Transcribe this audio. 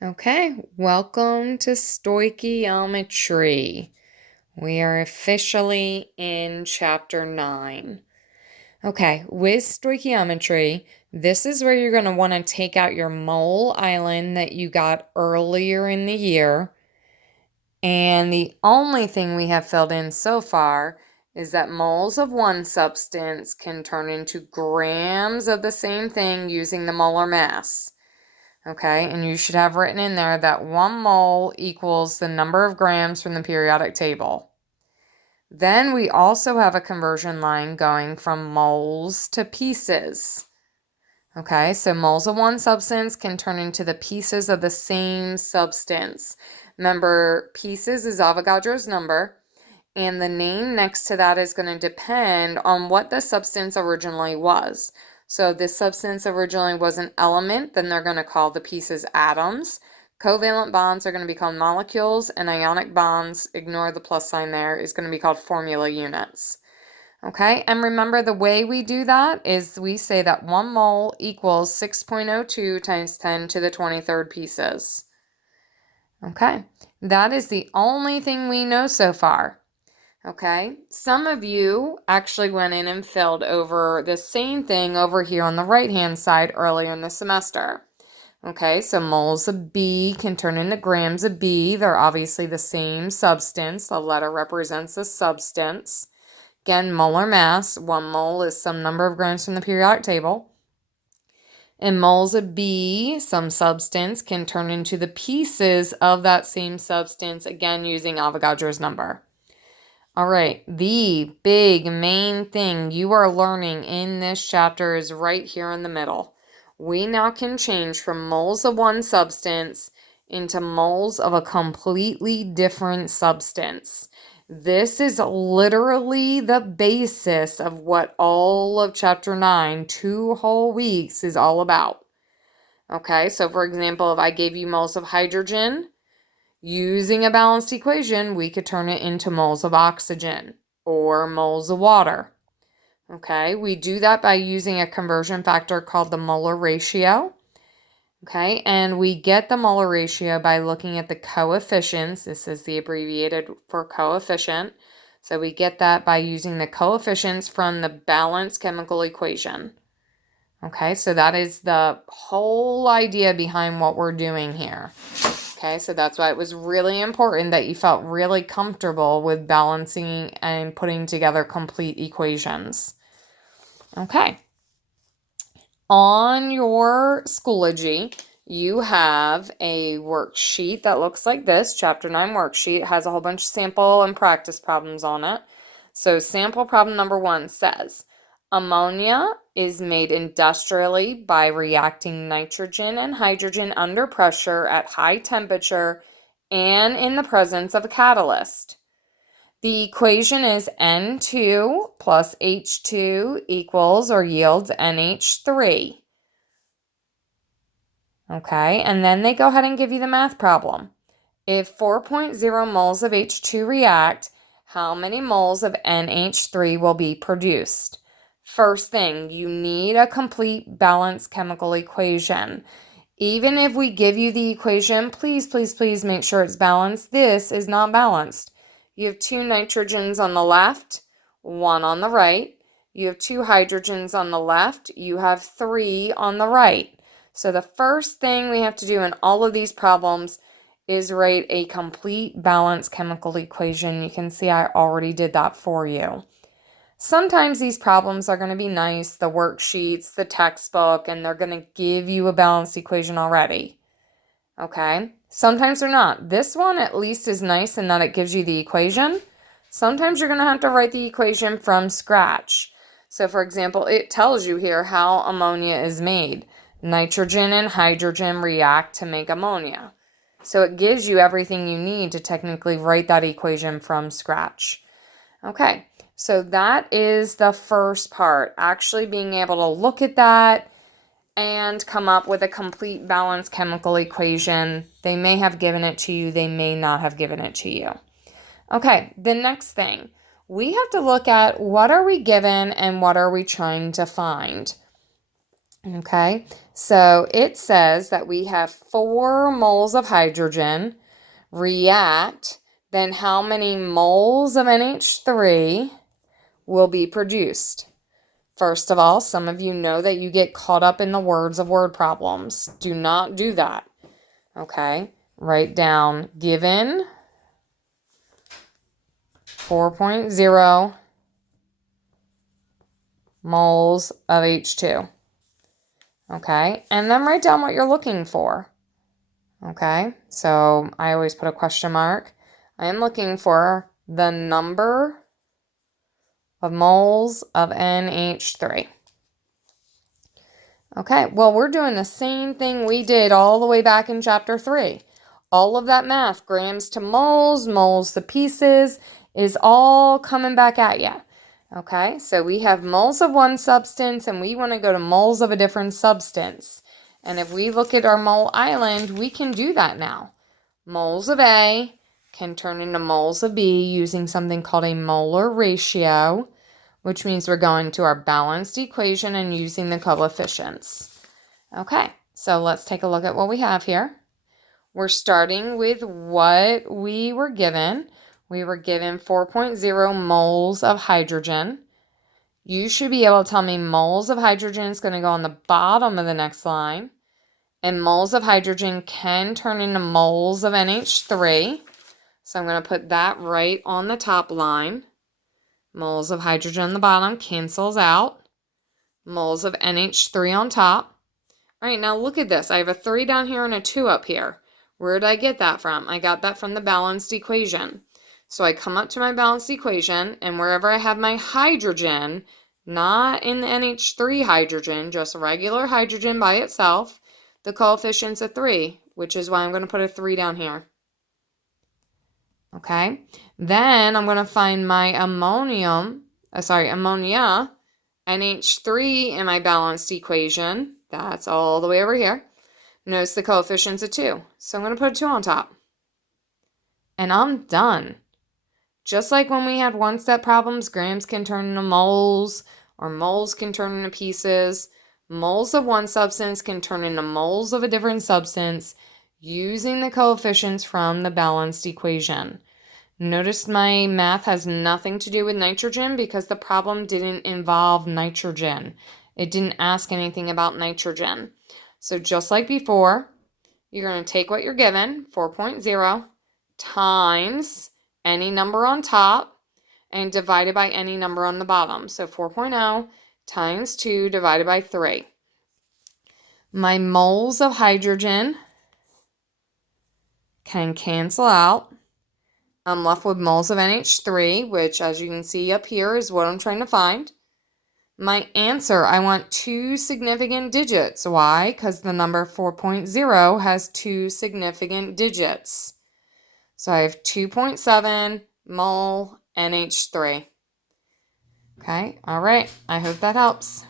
Okay, welcome to stoichiometry. We are officially in chapter 9. Okay, with stoichiometry, this is where you're going to want to take out your mole island that you got earlier in the year. And the only thing we have filled in so far is that moles of one substance can turn into grams of the same thing using the molar mass. Okay, and you should have written in there that 1 mole equals the number of grams from the periodic table. Then we also have a conversion line going from moles to pieces. Okay, so moles of one substance can turn into the pieces of the same substance. Remember, pieces is Avogadro's number, and the name next to that is going to depend on what the substance originally was. So if this substance originally was an element, then they're going to call the pieces atoms. Covalent bonds are going to be called molecules, and ionic bonds, ignore the plus sign there, is going to be called formula units. Okay, and remember the way we do that is we say that 1 mole equals 6.02 times 10 to the 23rd pieces. Okay, that is the only thing we know so far. Okay, some of you actually went in and filled over the same thing over here on the right-hand side earlier in the semester. Okay, so moles of B can turn into grams of B. They're obviously the same substance. The letter represents the substance. Again, molar mass, 1 mole is some number of grams from the periodic table. And moles of B, some substance, can turn into the pieces of that same substance, again using Avogadro's number. All right, the big main thing you are learning in this chapter is right here in the middle. We now can change from moles of one substance into moles of a completely different substance. This is literally the basis of what all of chapter 9, 2 whole weeks, is all about. Okay, so for example, if I gave you moles of hydrogen, using a balanced equation, we could turn it into moles of oxygen or moles of water. Okay, we do that by using a conversion factor called the molar ratio. Okay, and we get the molar ratio by looking at the coefficients. This is the abbreviated for coefficient. So we get that by using the coefficients from the balanced chemical equation. Okay, so that is the whole idea behind what we're doing here. Okay, so that's why it was really important that you felt really comfortable with balancing and putting together complete equations. Okay. On your Schoology, you have a worksheet that looks like this. Chapter 9 worksheet has a whole bunch of sample and practice problems on it. So sample problem number 1 says, ammonia is made industrially by reacting nitrogen and hydrogen under pressure at high temperature and in the presence of a catalyst. The equation is N2 plus H2 equals or yields NH3. Okay, and then they go ahead and give you the math problem. If 4.0 moles of H2 react, how many moles of NH3 will be produced? First thing, you need a complete balanced chemical equation. Even if we give you the equation, please, please, please make sure it's balanced. This is not balanced. You have 2 nitrogens on the left, 1 on the right. You have 2 hydrogens on the left. You have 3 on the right. So the first thing we have to do in all of these problems is write a complete balanced chemical equation. You can see I already did that for you. Sometimes these problems are going to be nice, the worksheets, the textbook, and they're going to give you a balanced equation already. Okay? Sometimes they're not. This one at least is nice in that it gives you the equation. Sometimes you're going to have to write the equation from scratch. So for example, it tells you here how ammonia is made. Nitrogen and hydrogen react to make ammonia. So it gives you everything you need to technically write that equation from scratch. Okay, so that is the first part, actually being able to look at that and come up with a complete balanced chemical equation. They may have given it to you, they may not have given it to you. Okay, the next thing, we have to look at what are we given and what are we trying to find. Okay, so it says that we have 4 moles of hydrogen react, then how many moles of NH3 will be produced? First of all, some of you know that you get caught up in the words of word problems. Do not do that. Okay, write down given 4.0 moles of H2. Okay, and then write down what you're looking for. Okay, so I always put a question mark. I am looking for the number of moles of NH3. Okay, well, we're doing the same thing we did all the way back in chapter 3. All of that math, grams to moles, moles to pieces, is all coming back at you. Okay, so we have moles of one substance and we want to go to moles of a different substance. And if we look at our mole island, we can do that now. Moles of A can turn into moles of B using something called a molar ratio, which means we're going to our balanced equation and using the coefficients. Okay, so let's take a look at what we have here. We're starting with what we were given. We were given 4.0 moles of hydrogen. You should be able to tell me moles of hydrogen is going to go on the bottom of the next line. And moles of hydrogen can turn into moles of NH3. So I'm going to put that right on the top line. Moles of hydrogen on the bottom cancels out. Moles of NH3 on top. All right, now look at this. I have a 3 down here and a 2 up here. Where did I get that from? I got that from the balanced equation. So I come up to my balanced equation, and wherever I have my hydrogen, not in the NH3 hydrogen, just regular hydrogen by itself, the coefficient's a 3, which is why I'm going to put a 3 down here. Okay, then I'm going to find my ammonia, NH3 in my balanced equation. That's all the way over here. Notice the coefficient's a 2, so I'm going to put a 2 on top. And I'm done. Just like when we had one-step problems, grams can turn into moles, or moles can turn into pieces. Moles of one substance can turn into moles of a different substance using the coefficients from the balanced equation. Notice my math has nothing to do with nitrogen because the problem didn't involve nitrogen. It didn't ask anything about nitrogen. So just like before, you're going to take what you're given, 4.0, times any number on top, and divide it by any number on the bottom. So 4.0 times 2 divided by 3. My moles of hydrogen can cancel out. I'm left with moles of NH3, which, as you can see up here, is what I'm trying to find. My answer, I want 2 significant digits. Why? Because the number 4.0 has 2 significant digits. So I have 2.7 mole NH3. Okay, all right. I hope that helps.